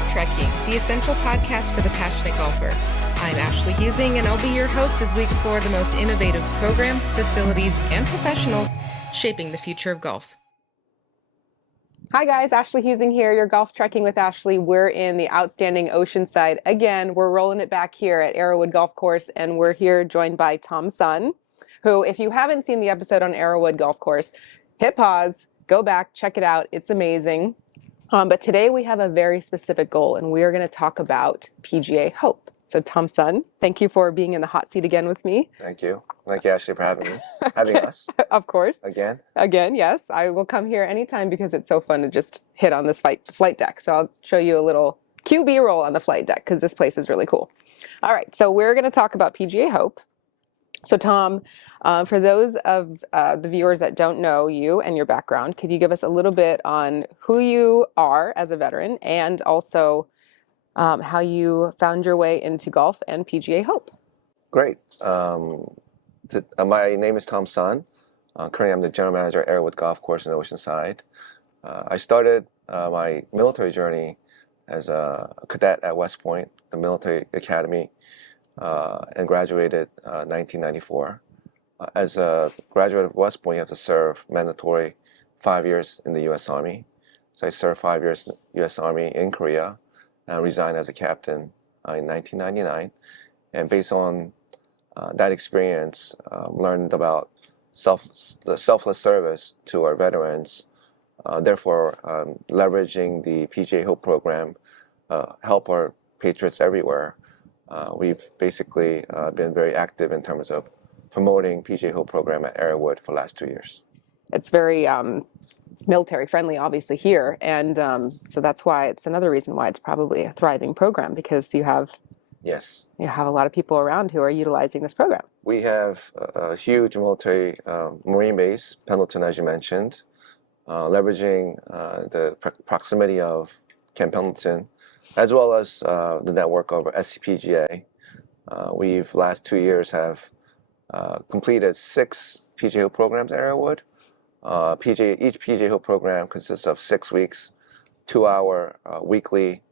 GolfTrekking, the essential podcast for the passionate golfer. I'm Ashley Husing, and I'll be your host as we explore the most innovative programs, facilities, and professionals shaping the future of golf. Hi guys, Ashley Husing here, your GolfTrekking with Ashley. We're in the outstanding Oceanside. Again, we're rolling it back here at Arrowwood Golf Course, and we're here joined by Tom Sun, who, if you haven't seen the episode on Arrowwood Golf Course, hit pause, go back, check it out. It's amazing. But today we have a very specific goal, and we are going to talk about PGA HOPE. So Tom Sun, thank you for being in the hot seat again with me. Thank you. Thank you, Ashley, for having us. Of course. Again, yes. I will come here anytime because it's so fun to just hit on this flight deck. So I'll show you a little QB roll on the flight deck because this place is really cool. All right, so we're going to talk about PGA HOPE. So Tom, for those of the viewers that don't know you and your background, could you give us a little bit on who you are as a veteran and also how you found your way into golf and PGA HOPE? Great. My name is Tom Sun. Currently, I'm the general manager at Arrowwood Golf Course in Oceanside. I started my military journey as a cadet at West Point, the military academy, and graduated 1994. As a graduate of West Point, you have to serve mandatory 5 years in the U.S. Army. So I served 5 years in the U.S. Army in Korea and resigned as a captain in 1999. And based on that experience, learned about the selfless service to our veterans. Therefore, leveraging the PGA HOPE program, help our Patriots Everywhere. We've basically been very active in terms of promoting PGA HOPE program at Arrowwood for the last 2 years. It's very military friendly, obviously, here. And so that's why it's another reason why it's probably a thriving program, because you have a lot of people around who are utilizing this program. We have a huge military Marine base, Pendleton, as you mentioned, leveraging the proximity of Camp Pendleton, as well as the network of SCPGA. We've last 2 years have completed 6 PGA HOPE programs at Arrowwood. Each PGA HOPE program consists of 6 weeks, 2-hour weekly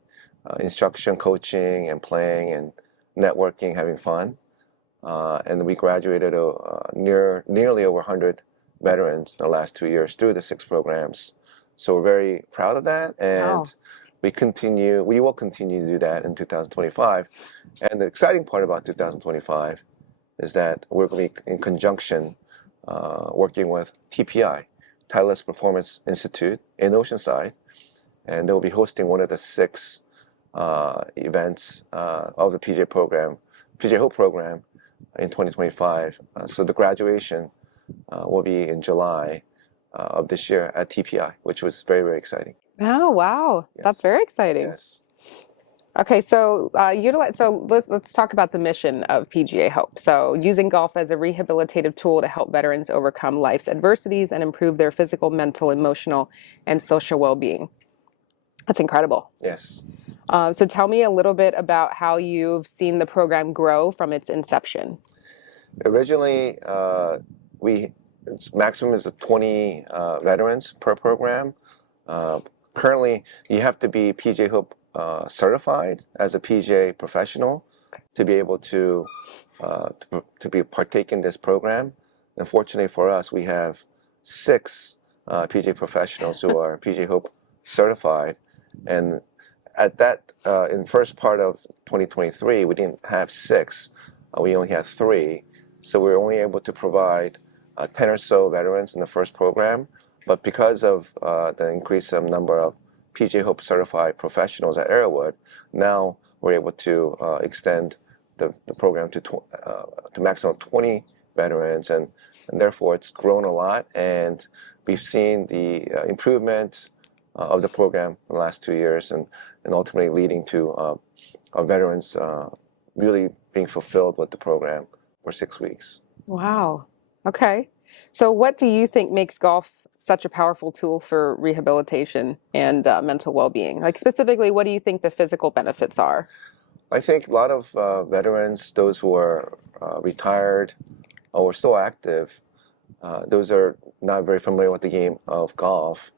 instruction, coaching, and playing, and networking, having fun. And we graduated nearly over 100 veterans in the last 2 years through the 6 programs. So we're very proud of that, and we will continue to do that in 2025. And the exciting part about 2025 is that we're going to be in conjunction working with TPI, Titleist Performance Institute in Oceanside, and they'll be hosting one of the 6 events of the PGA HOPE program in 2025. So the graduation will be in July of this year at TPI, which was very, very exciting. Oh, wow. Yes. That's very exciting. Yes. Okay, so let's talk about the mission of PGA HOPE. So using golf as a rehabilitative tool to help veterans overcome life's adversities and improve their physical, mental, emotional, and social well-being. That's incredible. Yes. So tell me a little bit about how you've seen the program grow from its inception. Originally, its maximum is 20 veterans per program. Currently, you have to be PGA HOPE certified as a PGA professional to be able to partake in this program. Unfortunately for us, we have 6 PGA professionals who are PGA HOPE certified, and at that in first part of 2023, we didn't have 6. We only had 3, so we were only able to provide 10 or so veterans in the first program. But because of the increased number of PGA HOPE certified professionals at Arrowwood, now we're able to extend the program to maximum 20 veterans, and therefore it's grown a lot, and we've seen the improvement of the program in the last 2 years, and ultimately leading to our veterans really being fulfilled with the program for 6 weeks. Wow. Okay. So what do you think makes golf such a powerful tool for rehabilitation and mental well-being? Like specifically, what do you think the physical benefits are? I think a lot of veterans, those who are retired or still active, those are not very familiar with the game of golf.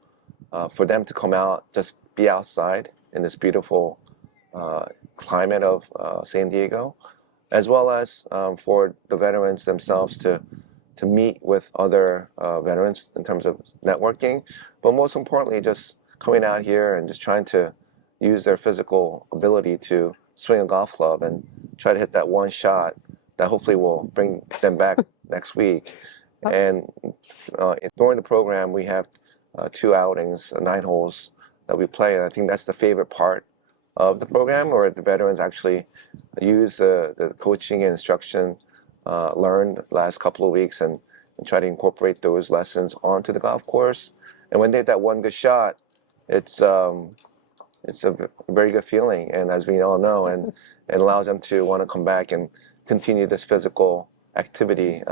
For them to come out, just be outside in this beautiful climate of San Diego, as well as for the veterans themselves to meet with other veterans in terms of networking, but most importantly, just coming out here and just trying to use their physical ability to swing a golf club and try to hit that one shot that hopefully will bring them back next week. And during the program, we have 2 outings, 9 holes that we play, and I think that's the favorite part of the program, where the veterans actually use the coaching and instruction learned last couple of weeks and try to incorporate those lessons onto the golf course. And when they hit that one good shot, it's a very good feeling, and as we all know, and it allows them to want to come back and continue this physical activity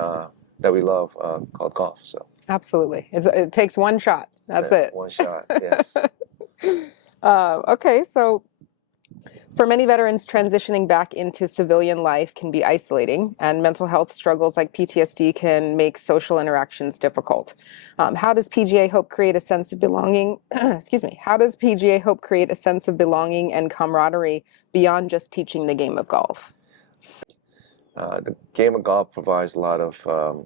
that we love called golf. So absolutely, it takes one shot. That's it. One shot, yes. Okay, so for many veterans, transitioning back into civilian life can be isolating, and mental health struggles like PTSD can make social interactions difficult. How does PGA HOPE create a sense of belonging? Excuse me. How does PGA HOPE create a sense of belonging and camaraderie beyond just teaching the game of golf? The game of golf provides a lot of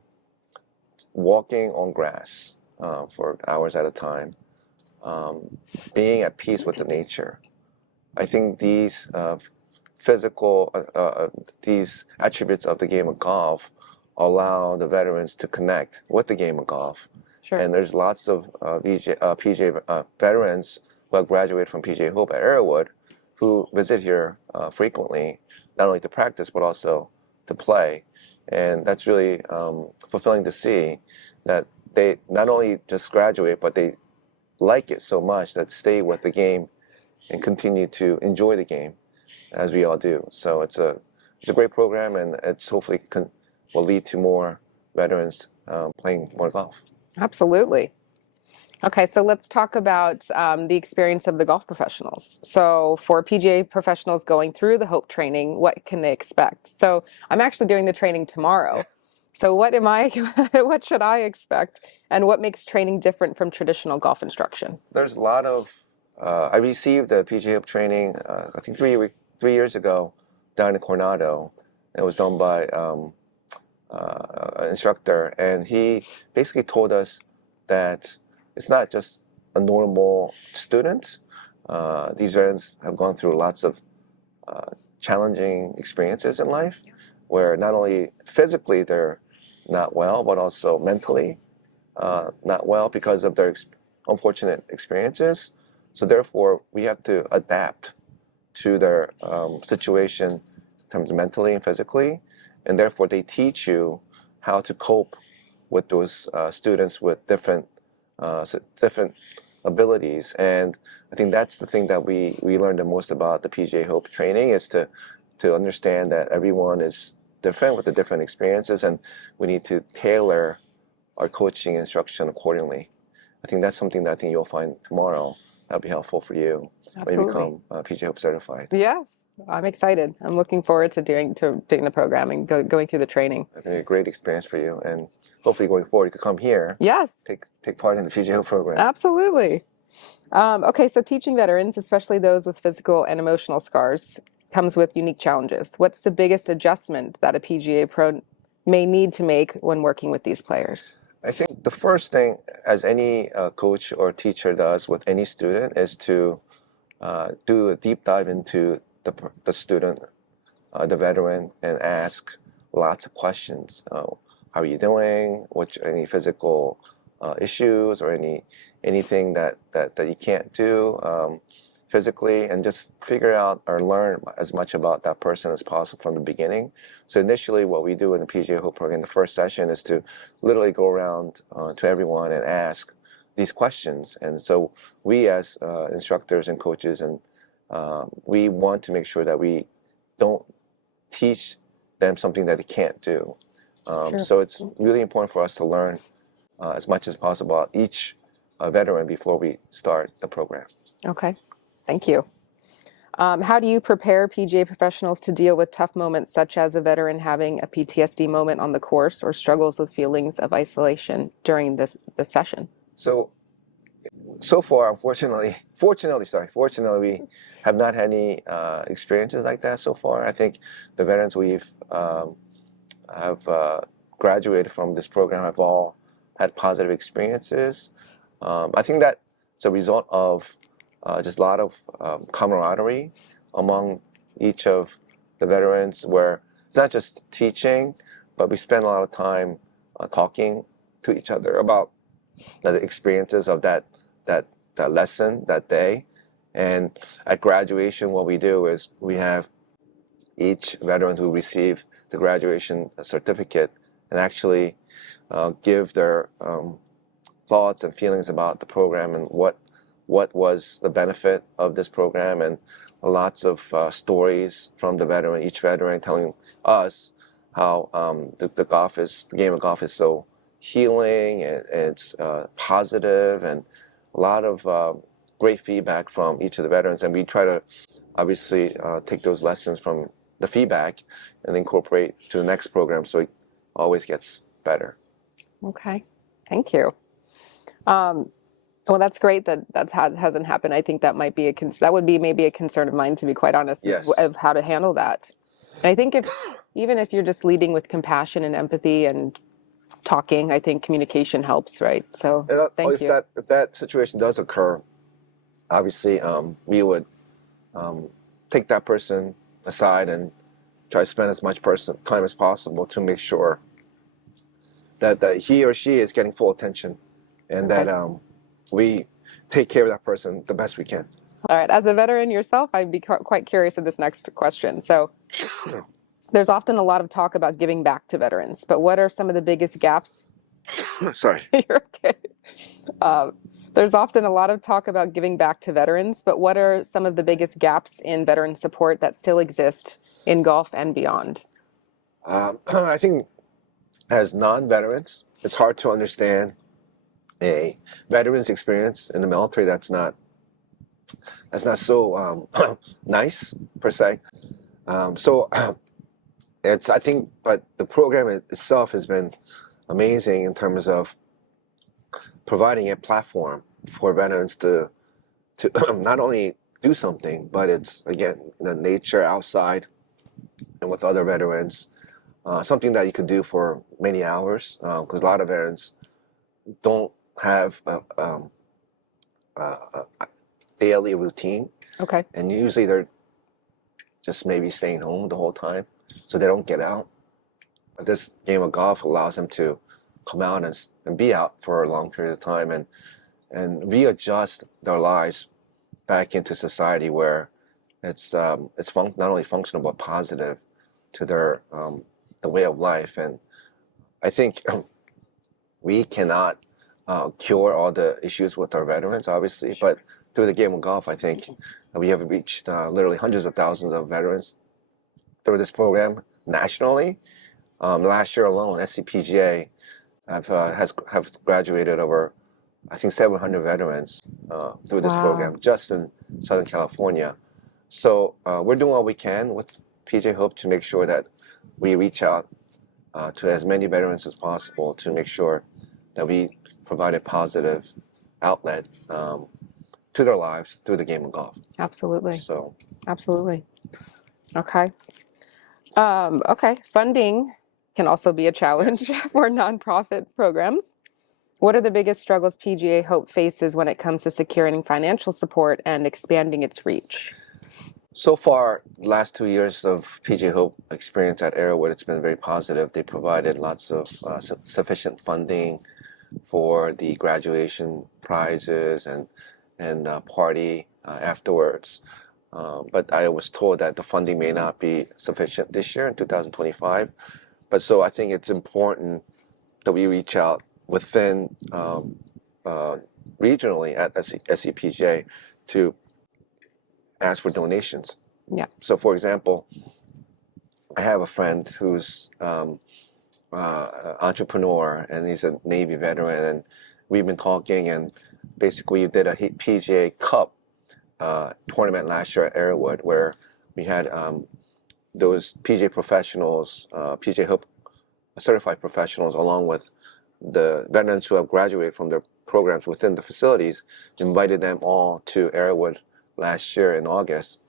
walking on grass for hours at a time, being at peace with the nature. I think these these attributes of the game of golf allow the veterans to connect with the game of golf. Sure. And there's lots of PGA veterans who have graduated from PGA HOPE at Arrowwood who visit here frequently, not only to practice but also to play. And that's really fulfilling to see that they not only just graduate, but they like it so much that stay with the game and continue to enjoy the game, as we all do. So it's a great program, and it's hopefully will lead to more veterans playing more golf. Absolutely. Okay, so let's talk about the experience of the golf professionals. So for PGA professionals going through the HOPE training, what can they expect? So I'm actually doing the training tomorrow. So what should I expect, and what makes training different from traditional golf instruction? There's a lot of, I received the PGA HOPE training, I think 3 years ago down in Coronado. It was done by an instructor, and he basically told us that it's not just a normal student. These veterans have gone through lots of challenging experiences in life, where not only physically they're not well, but also mentally not well because of their unfortunate experiences. So therefore, we have to adapt to their situation in terms of mentally and physically, and therefore they teach you how to cope with those students with different abilities. And I think that's the thing that we learned the most about the PGA HOPE training, is to understand that everyone is different with the different experiences, and we need to tailor our coaching instruction accordingly. I think that's something that I think you'll find tomorrow that'll be helpful for you when you become PGA HOPE certified. Yes, I'm excited. I'm looking forward to doing the program and going through the training. I think a great experience for you, and hopefully going forward you could come here. Yes. Take part in the PGA HOPE program. Absolutely. Okay, so teaching veterans, especially those with physical and emotional scars, comes with unique challenges. What's the biggest adjustment that a PGA pro may need to make when working with these players? I think the first thing, as any coach or teacher does with any student, is to do a deep dive into the student, the veteran, and ask lots of questions. How are you doing? Any physical issues or anything that you can't do physically, and just figure out or learn as much about that person as possible from the beginning. So initially what we do in the PGA HOPE program, the first session, is to literally go around to everyone and ask these questions. And so we as instructors and coaches, and we want to make sure that we don't teach them something that they can't do. Sure. So it's really important for us to learn as much as possible about each veteran before we start the program. Okay, thank you. How do you prepare PGA professionals to deal with tough moments, such as a veteran having a PTSD moment on the course or struggles with feelings of isolation during the session? So So far, fortunately, we have not had any experiences like that so far. I think the veterans we've have graduated from this program have all had positive experiences. I think that it's a result of just a lot of camaraderie among each of the veterans, where it's not just teaching, but we spend a lot of time talking to each other about the experiences of that lesson that day. And at graduation, what we do is we have each veteran who received the graduation certificate and actually give their thoughts and feelings about the program and what was the benefit of this program, and lots of stories from each veteran telling us how the game of golf is so healing, and it's positive, and a lot of great feedback from each of the veterans. And we try to obviously take those lessons from the feedback and incorporate to the next program, so it always gets better. Okay, thank you. Well, that's great that hasn't happened. I think that might be that would be maybe a concern of mine, to be quite honest, Yes. of how to handle that. And I think even if you're just leading with compassion and empathy and talking, I think communication helps, right? So thank you. If that situation does occur, obviously we would take that person aside and try to spend as much time as possible to make sure that he or she is getting full attention, and Okay. that we take care of that person the best we can. All right. As a veteran yourself, I'd be quite curious of this next question. So there's often a lot of talk about giving back to veterans, but what are some of the biggest gaps? Sorry. You're okay. There's often a lot of talk about giving back to veterans, but what are some of the biggest gaps in veteran support that still exist in golf and beyond? I think as non-veterans, it's hard to understand a veteran's experience in the military that's not so nice per se. So I think, but the program itself has been amazing in terms of providing a platform for veterans to not only do something, but it's, again, the nature outside and with other veterans, something that you could do for many hours, because a lot of veterans don't have a daily routine. Okay. And usually they're just maybe staying home the whole time, so they don't get out. This game of golf allows them to come out and be out for a long period of time, and readjust their lives back into society, where it's not only functional but positive to their the way of life. And I think we cannot cure all the issues with our veterans, obviously, but through the game of golf, I think we have reached literally hundreds of thousands of veterans through this program nationally. Last year alone, SCPGA have graduated over, I think, 700 veterans through this program just in Southern California. So we're doing what we can with PGA HOPE to make sure that we reach out to as many veterans as possible, to make sure that we provide a positive outlet to their lives through the game of golf. Absolutely. So, absolutely. Okay. Okay. Funding can also be a challenge for nonprofit programs. What are the biggest struggles PGA HOPE faces when it comes to securing financial support and expanding its reach? So far, the last 2 years of PGA HOPE experience at Arrowwood, it's been very positive. They provided lots of sufficient funding for the graduation prizes and party afterwards. But I was told that the funding may not be sufficient this year in 2025. But so I think it's important that we reach out within regionally at SCPGA to ask for donations. Yeah. So, for example, I have a friend who's entrepreneur, and he's a Navy veteran, and we've been talking, and basically we did a PGA Cup tournament last year at Arrowwood, where we had those PGA professionals, PGA HOPE certified professionals, along with the veterans who have graduated from their programs within the facilities, invited them all to Arrowwood last year in August,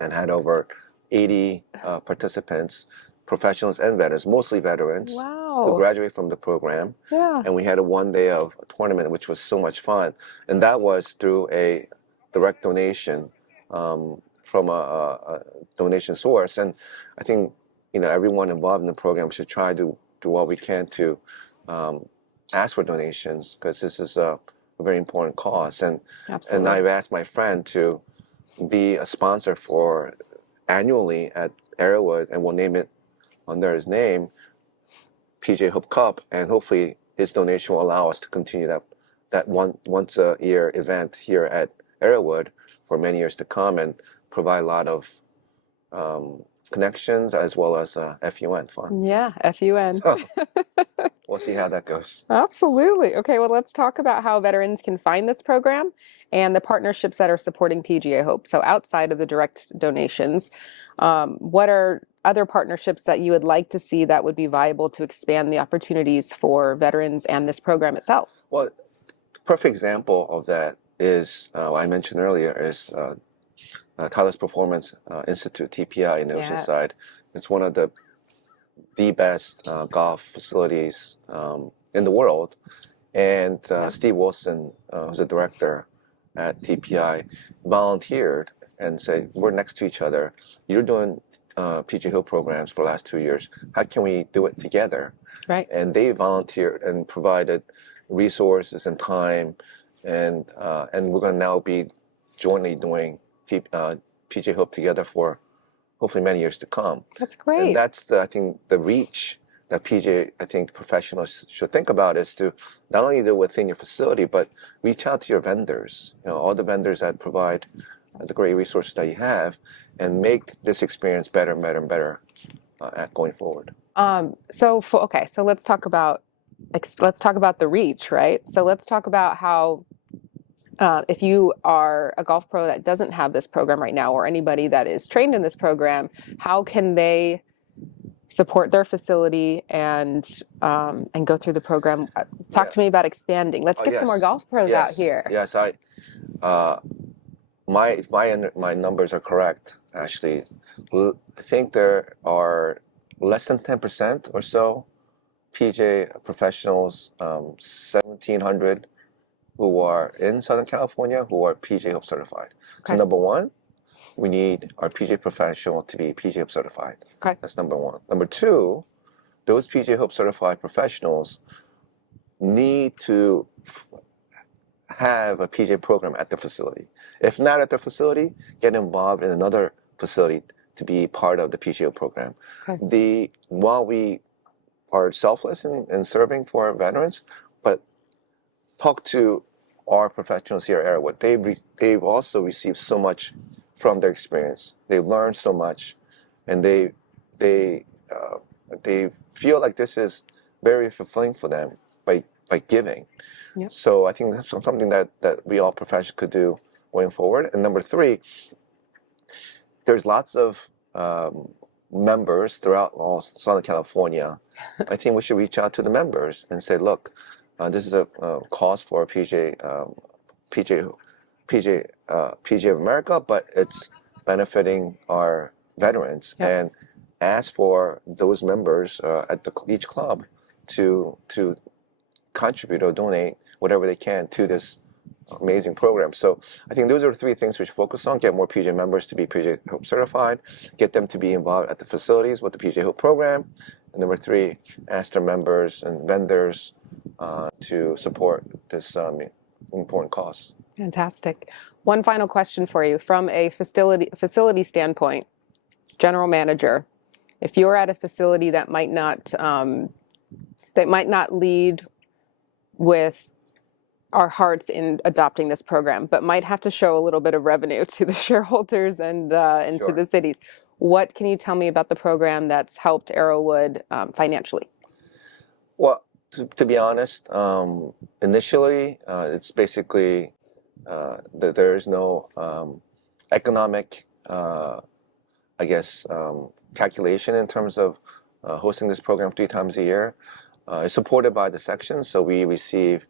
and had over 80 participants, professionals and veterans, mostly veterans, who Wow. graduated from the program. Yeah. And we had a 1 day of tournament, which was so much fun. And that was through a direct donation from a donation source. And I think, everyone involved in the program should try to do what we can to ask for donations, because this is a very important cause. And Absolutely. I've asked my friend to be a sponsor for annually at Arrowwood, and we'll name it under his name, PGA HOPE Cup, and hopefully his donation will allow us to continue that once a year event here at Arrowwood for many years to come, and provide a lot of connections as well as FUN fun. Yeah, FUN. So we'll see how that goes. Absolutely. Okay, well, let's talk about how veterans can find this program and the partnerships that are supporting PGA HOPE. So outside of the direct donations, what are other partnerships that you would like to see that would be viable to expand the opportunities for veterans and this program itself? Well, perfect example of that is, I mentioned earlier, is Tyler's Performance Institute, TPI, in the Oceanside. It's one of the best golf facilities in the world. And Steve Wilson, who's a director at TPI, volunteered and said, we're next to each other. You're doing PGA HOPE programs for the last 2 years. How can we do it together? Right. And they volunteered and provided resources and time. And we're going to now be jointly doing PGA HOPE together for hopefully many years to come. That's great. And that's I think the reach that PGA professionals should think about, is to not only do within your facility, but reach out to your vendors, all the vendors that provide the great resources that you have, and make this experience better and better and better going forward. So let's talk about the reach, right? So let's talk about how if you are a golf pro that doesn't have this program right now, or anybody that is trained in this program, how can they support their facility and go through the program? Talk to me about expanding. Let's get some more golf pros out here. Yes, my numbers are correct, actually. I think there are less than 10% or so PGA professionals, 1,700, who are in Southern California, who are PGA HOPE certified. Okay. So number one, we need our PGA professional to be PGA HOPE certified. Okay. That's number one. Number two, those PGA HOPE certified professionals need to have a PGA program at the facility. If not at the facility, get involved in another facility to be part of the PGA HOPE program. Okay. While we are selfless in serving for our veterans, but talk to our professionals here at Arrowwood. They've also received so much from their experience. They've learned so much, and they feel like this is very fulfilling for them by giving. Yep. So I think that's something that we all professionals could do going forward. And number three, there's lots of members throughout all Southern California. I think we should reach out to the members and say, look, this is a cause for PGA of America, but it's benefiting our veterans. Yep. And ask for those members at each club to contribute or donate whatever they can to this amazing program. So I think those are the three things we should focus on: get more PGA members to be PGA HOPE certified, get them to be involved at the facilities with the PGA HOPE program, and number three, ask their members and vendors to support this important cause. Fantastic. One final question for you. From a facility standpoint, general manager, if you're at a facility that might not lead with our hearts in adopting this program, but might have to show a little bit of revenue to the shareholders and sure, to the cities, what can you tell me about the program that's helped Arrowwood financially? Well, to be honest, initially it's basically there is no economic, calculation in terms of hosting this program 3 times a year. It's supported by the section, so we receive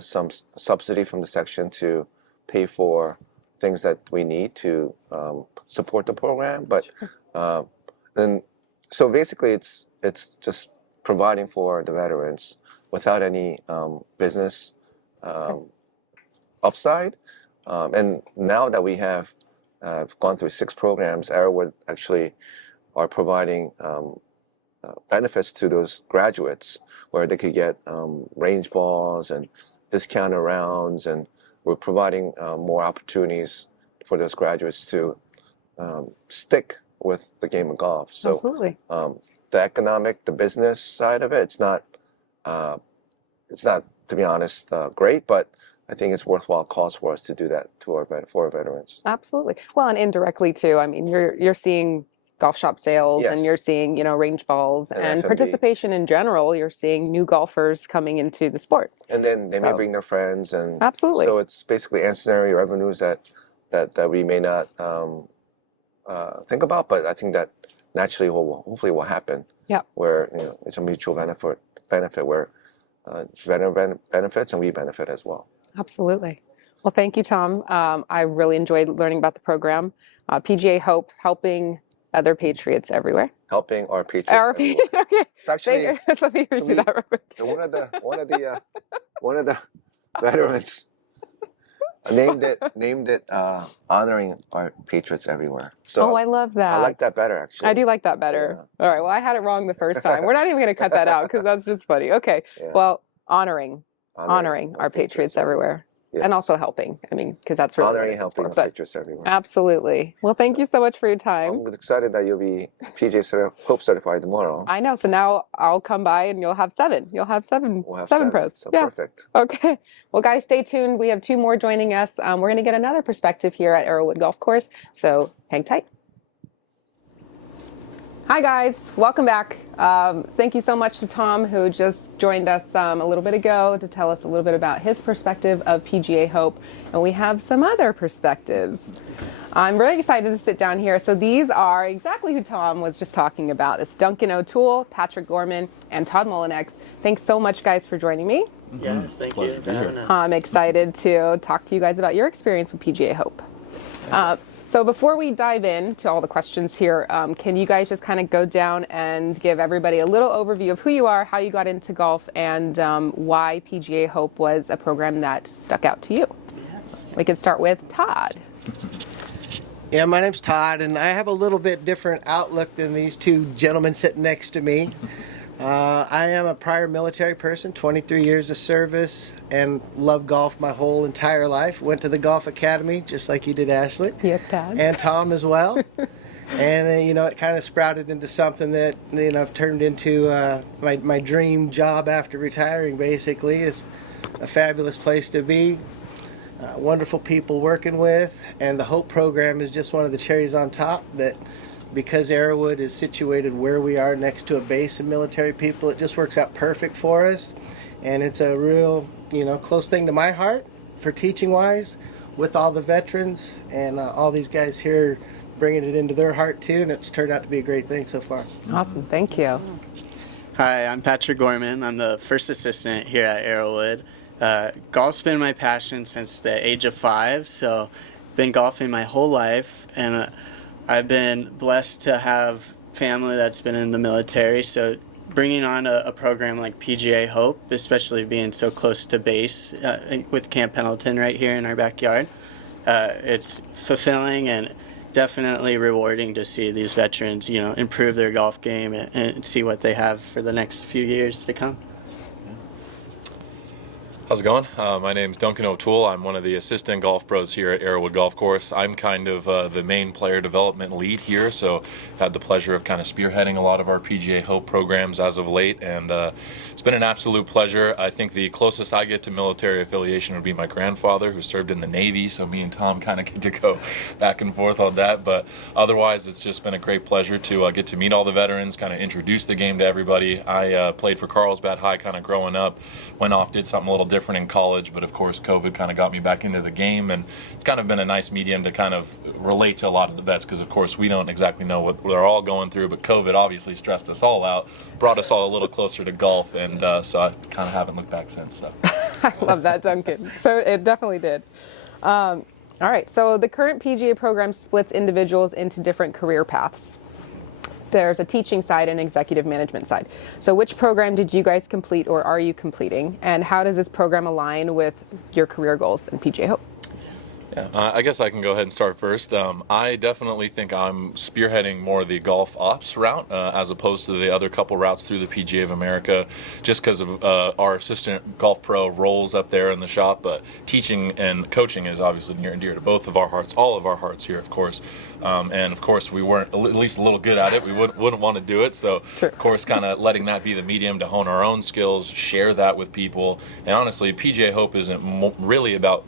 some subsidy from the section to pay for things that we need to support the program. But then, so basically, it's just providing for the veterans without any business upside. And now that we have gone through 6 programs, Arrowwood actually are providing benefits to those graduates where they could get range balls and discounted rounds, and we're providing more opportunities for those graduates to stick with the game of golf. So Absolutely. The economic, the business side of it, it's not to be honest great, but I think it's worthwhile cause for us to do that for our veterans. Absolutely. Well, and indirectly too. I mean, you're seeing golf shop sales, and Yes. you're seeing, range balls and F&B. participation in general. You're seeing new golfers coming into the sport. And then they may So- bring their friends, and Absolutely. so it's basically ancillary revenues that we may not think about, but I think that naturally hopefully will happen. Yeah. Where it's a mutual benefit where veteran benefits and we benefit as well. Absolutely. Well, thank you, Tom. I really enjoyed learning about the program. PGA HOPE, helping other Patriots everywhere. Helping our Patriots Our everywhere. okay. It's actually Let me hear to me, that real quick. one of the veterans named it honoring our Patriots everywhere. So Oh, I love that. I like that better, actually. I do like that better. All right. Well, I had it wrong the first time. We're not even going to cut that out because that's just funny. Okay. Yeah. Well, honoring our Patriots everywhere. Yes. And also helping. I mean, because that's really honoring what and it's helping for, our but Patriots everywhere. Absolutely. Well, thank you so much for your time. I'm excited that you'll be PGA HOPE certified tomorrow. I know. So now I'll come by and you'll have 7. You'll have 7. We'll have 7 pros. So Yeah. perfect. Okay. Well, guys, stay tuned. We have 2 more joining us. We're going to get another perspective here at Arrowwood Golf Course. So hang tight. Hi, guys. Welcome back. Thank you so much to Tom, who just joined us a little bit ago to tell us a little bit about his perspective of PGA HOPE. And we have some other perspectives. I'm really excited to sit down here. So these are exactly who Tom was just talking about. It's Duncan O'Toole, Patrick Gorman, and Todd Molinex. Thanks so much, guys, for joining me. Yes, thank you for having us. I'm excited to talk to you guys about your experience with PGA HOPE. So before we dive into all the questions here, can you guys just kind of go down and give everybody a little overview of who you are, how you got into golf, and why PGA HOPE was a program that stuck out to you? Yes. We can start with Todd. Yeah, my name's Todd, and I have a little bit different outlook than these 2 gentlemen sitting next to me. I am a prior military person, 23 years of service, and love golf my whole entire life. Went to the golf academy, just like you did, Ashley. Yes, Todd. And Tom as well. And, it kind of sprouted into something that, turned into my dream job after retiring, basically. It's a fabulous place to be. Wonderful people working with, and the HOPE program is just one of the cherries on top that, because Arrowwood is situated where we are next to a base of military people, it just works out perfect for us. And it's a real, close thing to my heart for teaching wise with all the veterans and all these guys here bringing it into their heart too. And it's turned out to be a great thing so far. Awesome. Thank you. Hi, I'm Patrick Gorman. I'm the first assistant here at Arrowwood. Golf's been my passion since the age of 5, so been golfing my whole life, and I've been blessed to have family that's been in the military, so bringing on a program like PGA HOPE, especially being so close to base with Camp Pendleton right here in our backyard, it's fulfilling and definitely rewarding to see these veterans, improve their golf game and see what they have for the next few years to come. How's it going? My name's Duncan O'Toole. I'm one of the assistant golf pros here at Arrowwood Golf Course. I'm kind of the main player development lead here, so I've had the pleasure of kind of spearheading a lot of our PGA HOPE programs as of late, and it's been an absolute pleasure. I think the closest I get to military affiliation would be my grandfather, who served in the Navy, so me and Tom kind of get to go back and forth on that, but otherwise it's just been a great pleasure to get to meet all the veterans, kind of introduce the game to everybody. I played for Carlsbad High kind of growing up, went off, did something a little different different in college, but of course COVID kind of got me back into the game, and it's kind of been a nice medium to kind of relate to a lot of the vets, because of course we don't exactly know what they're all going through, but COVID obviously stressed us all out, brought us all a little closer to golf, and so I kind of haven't looked back since. So. I love that, Duncan. So it definitely did. All right, so the current PGA program splits individuals into different career paths. There's a teaching side and executive management side. So which program did you guys complete or are you completing? And how does this program align with your career goals in PGA HOPE? Yeah, I guess I can go ahead and start first. I definitely think I'm spearheading more the golf ops route as opposed to the other couple routes through the PGA of America, just because of our assistant golf pro roles up there in the shop. But teaching and coaching is obviously near and dear to both of our hearts, all of our hearts here, of course. And of course, we weren't at least a little good at it. We wouldn't want to do it. So, Sure. Of course, kind of letting that be the medium to hone our own skills, share that with people. And honestly, PGA HOPE isn't really about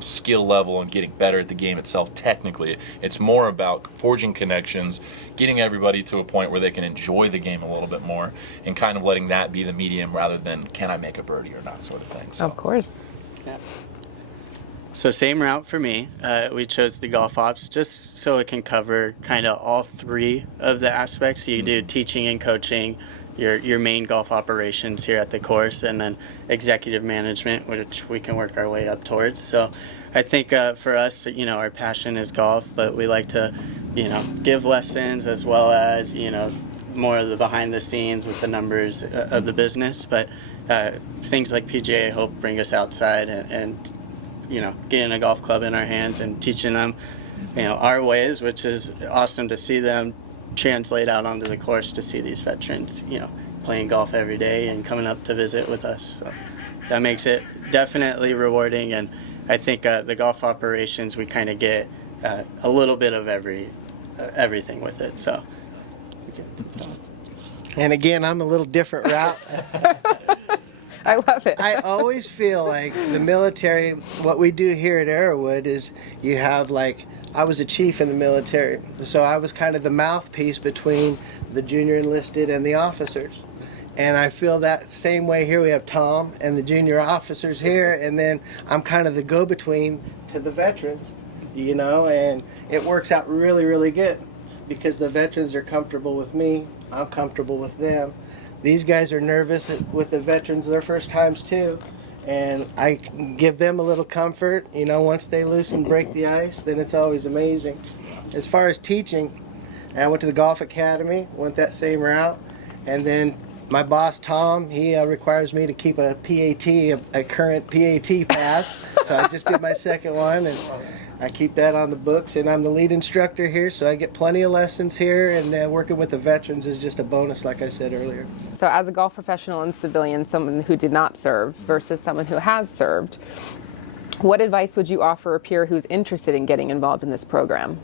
skill level and getting better at the game itself technically. It's more about forging connections, getting everybody to a point where they can enjoy the game a little bit more, and kind of letting that be the medium rather than can I make a birdie or not sort of thing. So. Of course. Yeah. So same route for me. We chose the golf ops just so it can cover kind of all three of the aspects. You do teaching and coaching, your main golf operations here at the course, and then executive management, which we can work our way up towards. So I think for us, our passion is golf, but we like to, give lessons as well as, more of the behind the scenes with the numbers of the business. But things like PGA HOPE bring us outside and getting a golf club in our hands and teaching them, our ways, which is awesome to see them translate out onto the course, to see these veterans, playing golf every day and coming up to visit with us. So that makes it definitely rewarding, and I think the golf operations, we kind of get a little bit of everything with it. So. And again, I'm a little different route. I love it. I always feel like the military, what we do here at Arrowwood is you have I was a chief in the military, so I was kind of the mouthpiece between the junior enlisted and the officers. And I feel that same way here. We have Tom and the junior officers here, and then I'm kind of the go-between to the veterans, and it works out really, really good because the veterans are comfortable with me, I'm comfortable with them. These guys are nervous with the veterans their first times too. And I give them a little comfort, once they loosen, break the ice, then it's always amazing. As far as teaching, I went to the golf academy, went that same route, and then my boss, Tom, he requires me to keep a PAT, a current PAT pass, so I just did my second one, and I keep that on the books, and I'm the lead instructor here, so I get plenty of lessons here, and working with the veterans is just a bonus, like I said earlier. So as a golf professional and civilian, someone who did not serve versus someone who has served, what advice would you offer a peer who's interested in getting involved in this program?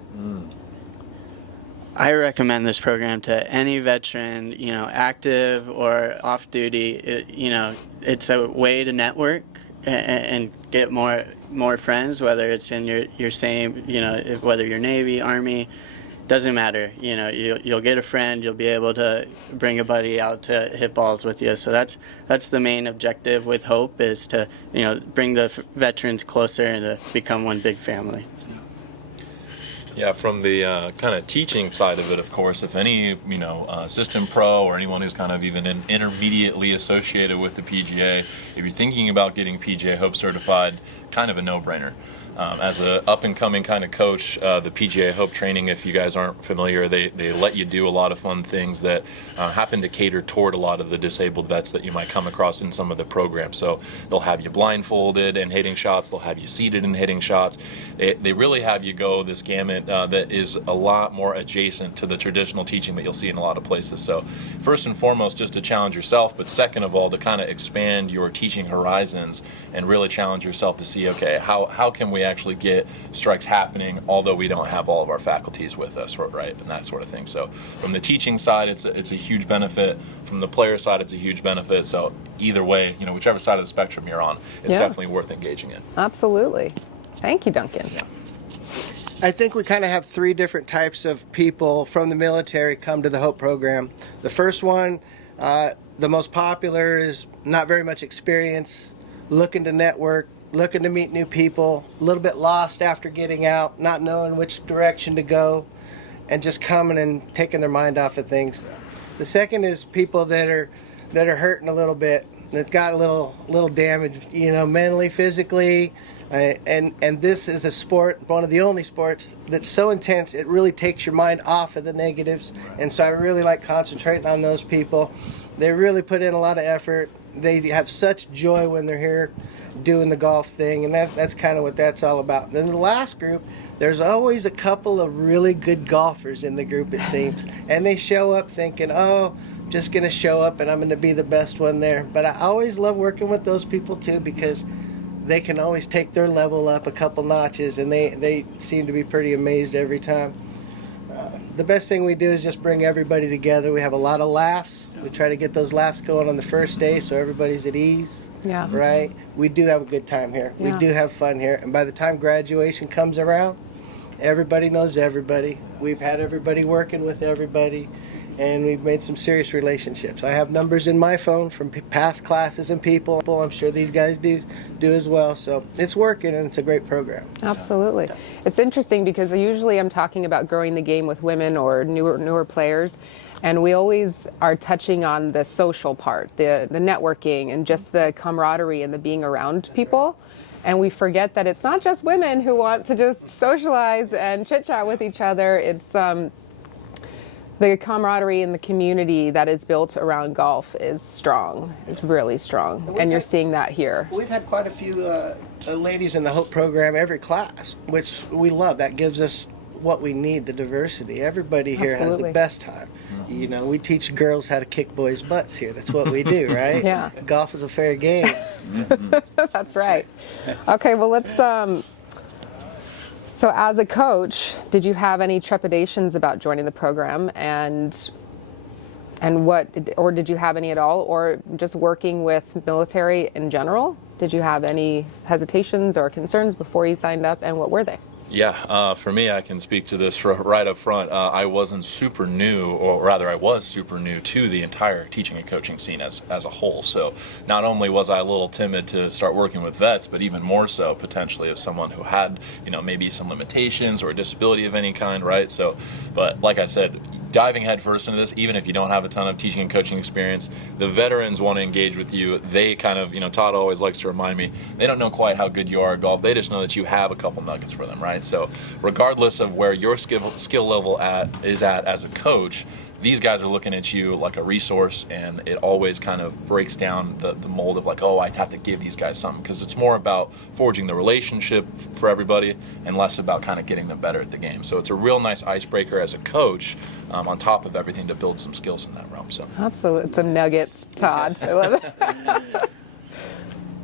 I recommend this program to any veteran, active or off duty. It's a way to network and get more friends, whether it's in your same, whether you're Navy, Army, doesn't matter. You'll get a friend, you'll be able to bring a buddy out to hit balls with you. So that's the main objective with HOPE, is to, bring the veterans closer and to become one big family. Yeah, from the kind of teaching side of it, of course, if any, assistant pro or anyone who's kind of even intermediately associated with the PGA, if you're thinking about getting PGA HOPE certified, kind of a no-brainer. As an up-and-coming kind of coach, the PGA HOPE training, if you guys aren't familiar, they let you do a lot of fun things that happen to cater toward a lot of the disabled vets that you might come across in some of the programs. So they'll have you blindfolded and hitting shots, they'll have you seated and hitting shots. They really have you go this gamut that is a lot more adjacent to the traditional teaching that you'll see in a lot of places. So first and foremost, just to challenge yourself, but second of all, to kind of expand your teaching horizons and really challenge yourself to see, okay, how can we actually get strikes happening, although we don't have all of our faculties with us, right, and that sort of thing. So from the teaching side, it's a huge benefit. From the player side, it's a huge benefit. So either way, whichever side of the spectrum you're on, it's definitely worth engaging in. Absolutely. Thank you, Duncan. Yeah. I think we kind of have three different types of people from the military come to the HOPE program. The first one, the most popular, is not very much experience, looking to network, looking to meet new people, a little bit lost after getting out, not knowing which direction to go, and just coming and taking their mind off of things. The second is people that are hurting a little bit, that got a little damage, mentally, physically, and this is a sport, one of the only sports that's so intense it really takes your mind off of the negatives. And so I really like concentrating on those people. They really put in a lot of effort. They have such joy when they're here doing the golf thing, and that's kind of what that's all about. Then the last group, there's always a couple of really good golfers in the group, it seems, and they show up thinking, oh, just going to show up and I'm going to be the best one there. But I always love working with those people too, because they can always take their level up a couple notches, and they seem to be pretty amazed every time. The best thing we do is just bring everybody together. We have a lot of laughs. We try to get those laughs going on the first day so everybody's at ease. Yeah. Right? We do have a good time here. Yeah. We do have fun here. And by the time graduation comes around, everybody knows everybody. We've had everybody working with everybody, and we've made some serious relationships. I have numbers in my phone from past classes and people. I'm sure these guys do as well. So it's working, and it's a great program. Absolutely. It's interesting because usually I'm talking about growing the game with women or newer players, and we always are touching on the social part, the networking and just the camaraderie and the being around people. And we forget that it's not just women who want to just socialize and chit-chat with each other. It's the camaraderie and the community that is built around golf is strong, is really strong. And you're seeing that here. We've had quite a few ladies in the HOPE program every class, which we love. That gives us what we need, the diversity. Everybody here has the best time. We teach girls how to kick boys' butts here. That's what we do, right? Yeah. Golf is a fair game. That's right. Okay, well, let's... So as a coach, did you have any trepidations about joining the program, and what, or did you have any at all, or just working with military in general? Did you have any hesitations or concerns before you signed up, and what were they? Yeah, for me, I can speak to this right up front. I wasn't super new, or rather I was super new to the entire teaching and coaching scene as a whole. So not only was I a little timid to start working with vets, but even more so potentially as someone who had, maybe some limitations or a disability of any kind, right? So, but like I said, diving headfirst into this, even if you don't have a ton of teaching and coaching experience, the veterans want to engage with you. They kind of, Todd always likes to remind me, they don't know quite how good you are at golf. They just know that you have a couple nuggets for them, right? So regardless of where your skill level is at as a coach, these guys are looking at you like a resource, and it always kind of breaks down the mold of like, oh, I'd have to give these guys something, because it's more about forging the relationship for everybody and less about kind of getting them better at the game. So it's a real nice icebreaker as a coach, on top of everything, to build some skills in that realm. So Absolutely. Some nuggets, Todd. I love it.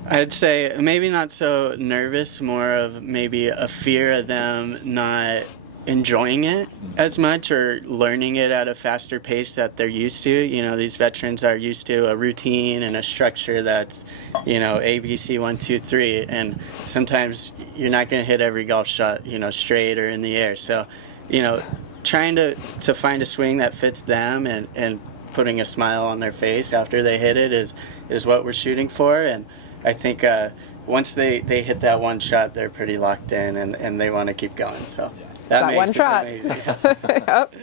I'd say maybe not so nervous, more of maybe a fear of them not enjoying it as much or learning it at a faster pace that they're used to. These veterans are used to a routine and a structure that's, A, B, C, 1, 2, 3. And sometimes you're not going to hit every golf shot, straight or in the air. So, trying to find a swing that fits them and putting a smile on their face after they hit it is what we're shooting for. And I think once they hit that one shot, they're pretty locked in and they want to keep going. So that one shot. Yep.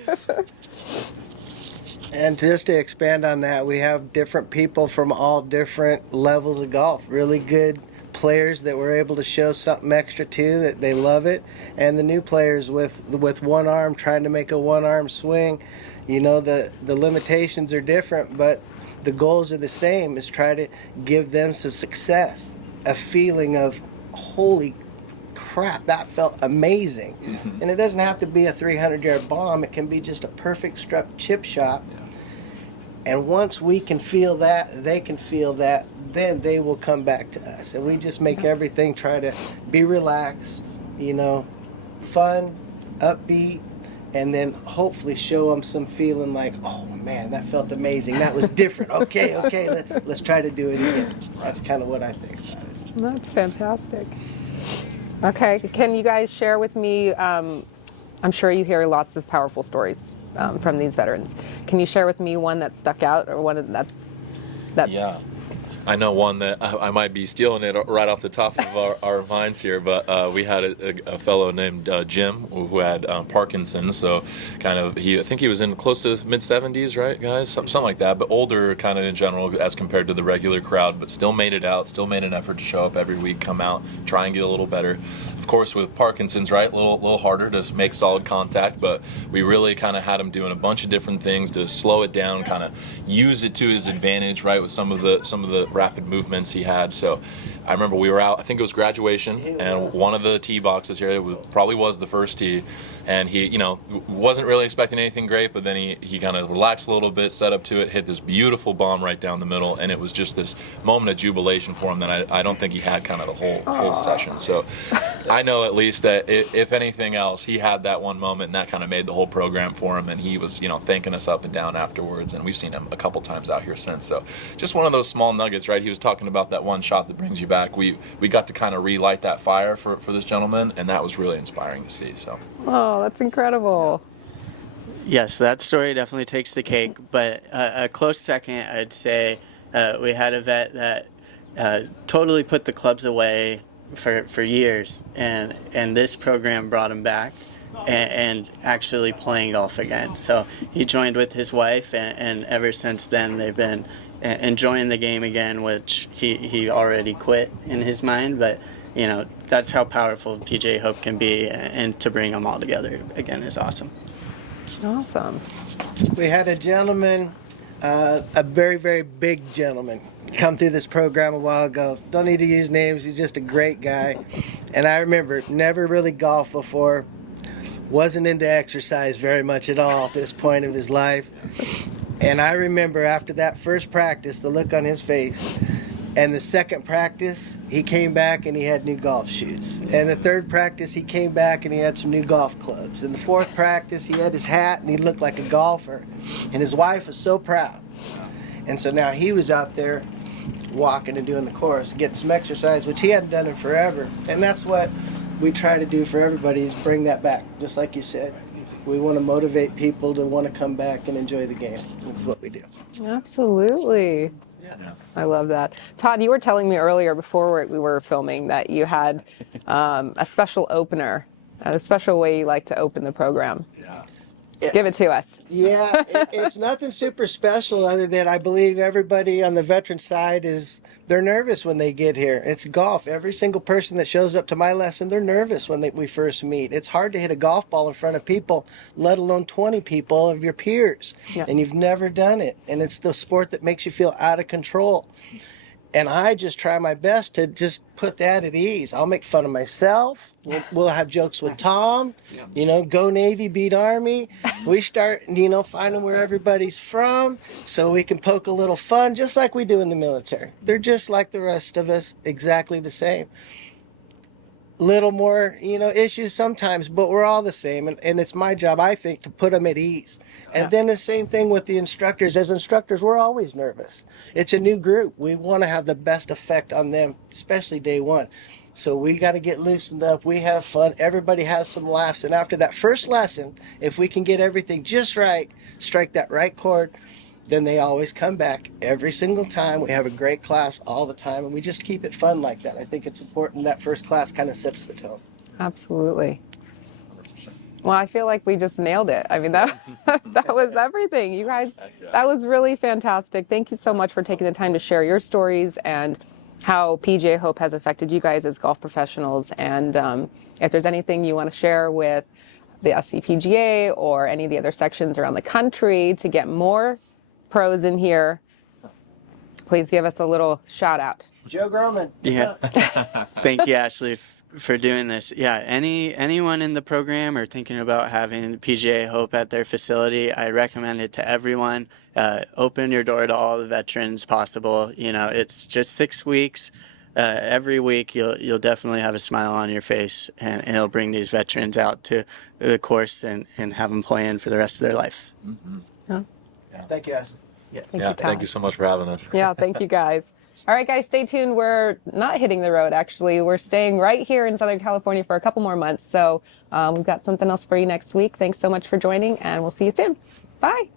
And just to expand on that, we have different people from all different levels of golf. Really good players that we're able to show something extra to, that they love it, and the new players with one arm, trying to make a one-arm swing. The limitations are different, but the goals are the same, is try to give them some success, a feeling of, holy crap, that felt amazing. Mm-hmm. And it doesn't have to be a 300-yard bomb. It can be just a perfect struck chip shot. Yeah. And once we can feel that, they can feel that, then they will come back to us. And we just make everything, try to be relaxed, fun, upbeat, and then hopefully show them some feeling like, oh man, that felt amazing. That was different. Okay, let's try to do it again. That's kind of what I think about it. That's fantastic. Okay, can you guys share with me, I'm sure you hear lots of powerful stories from these veterans. Can you share with me one that stuck out, or one that's Yeah. I know one that I might be stealing it right off the top of our minds here, but we had a fellow named Jim who had Parkinson's. So I think he was in close to mid-70s, right, guys? Something like that, but older kind of in general as compared to the regular crowd, but still made it out, still made an effort to show up every week, come out, try and get a little better. Of course, with Parkinson's, right, a little harder to make solid contact, but we really kind of had him doing a bunch of different things to slow it down, kind of use it to his advantage, right, with some of the rapid movements he had. So I remember we were out, I think it was graduation, and one of the tee boxes here probably was the first tee, and he, wasn't really expecting anything great, but then he kind of relaxed a little bit, set up to it, hit this beautiful bomb right down the middle, and it was just this moment of jubilation for him that I don't think he had kind of the whole session. So I know at least that if anything else, he had that one moment, and that kind of made the whole program for him, and he was, thanking us up and down afterwards, and we've seen him a couple times out here since. So just one of those small nuggets, right? He was talking about that one shot that brings you back. We got to kind of relight that fire for this gentleman, and that was really inspiring to see. So. Oh, that's incredible. Yes, that story definitely takes the cake, but a close second, I'd say, we had a vet that totally put the clubs away for years, and this program brought him back and actually playing golf again. So he joined with his wife, and ever since then they've been enjoying the game again, which he already quit in his mind, but that's how powerful PGA HOPE can be, and to bring them all together again is awesome. Awesome. We had a gentleman, a very, very big gentleman, come through this program a while ago. Don't need to use names. He's just a great guy. And I remember, never really golfed before, wasn't into exercise very much at all at this point of his life. And I remember after that first practice, the look on his face. And the second practice, he came back and he had new golf shoes. And the third practice, he came back and he had some new golf clubs. And the fourth practice, he had his hat and he looked like a golfer. And his wife was so proud. And so now he was out there walking and doing the course, getting some exercise, which he hadn't done in forever. And that's what we try to do for everybody, is bring that back. Just like you said, we want to motivate people to want to come back and enjoy the game. That's what we do. Absolutely. I love that. Todd, you were telling me earlier before we were filming that you had a special opener, a special way you like to open the program. Give it to us. Yeah, it's nothing super special other than I believe everybody on the veteran side they're nervous when they get here. It's golf. Every single person that shows up to my lesson, they're nervous when we first meet. It's hard to hit a golf ball in front of people, let alone 20 people of your peers. Yeah. And you've never done it. And it's the sport that makes you feel out of control. And I just try my best to just put that at ease. I'll make fun of myself. We'll have jokes with Tom. Go Navy, beat Army. We start, finding where everybody's from so we can poke a little fun, just like we do in the military. They're just like the rest of us, exactly the same. Little more, issues sometimes, but we're all the same. And it's my job, I think, to put them at ease. And then the same thing with the instructors. As instructors, we're always nervous. It's a new group. We want to have the best effect on them, especially day one. So we got to get loosened up. We have fun. Everybody has some laughs. And after that first lesson, if we can get everything just right, strike that right chord, then they always come back every single time. We have a great class all the time, and we just keep it fun like that. I think it's important that first class kind of sets the tone. Absolutely. Well, I feel like we just nailed it. I mean, that was everything. You guys, that was really fantastic. Thank you so much for taking the time to share your stories and how PGA HOPE has affected you guys as golf professionals. And if there's anything you want to share with the SCPGA or any of the other sections around the country to get more pros in here, please give us a little shout out. Joe Groman. Yeah. Thank you, Ashley, for doing this. Yeah, anyone in the program or thinking about having PGA HOPE at their facility, I recommend it to everyone. Open your door to all the veterans possible. It's just 6 weeks. Every week you'll definitely have a smile on your face, and it'll bring these veterans out to the course and have them playing for the rest of their life. Mm-hmm. Yeah. Thank you, Ashley. Yes. Thank you so much for having us. Yeah, thank you guys. All right, guys, stay tuned. We're not hitting the road, actually. We're staying right here in Southern California for a couple more months. So we've got something else for you next week. Thanks so much for joining, and we'll see you soon. Bye.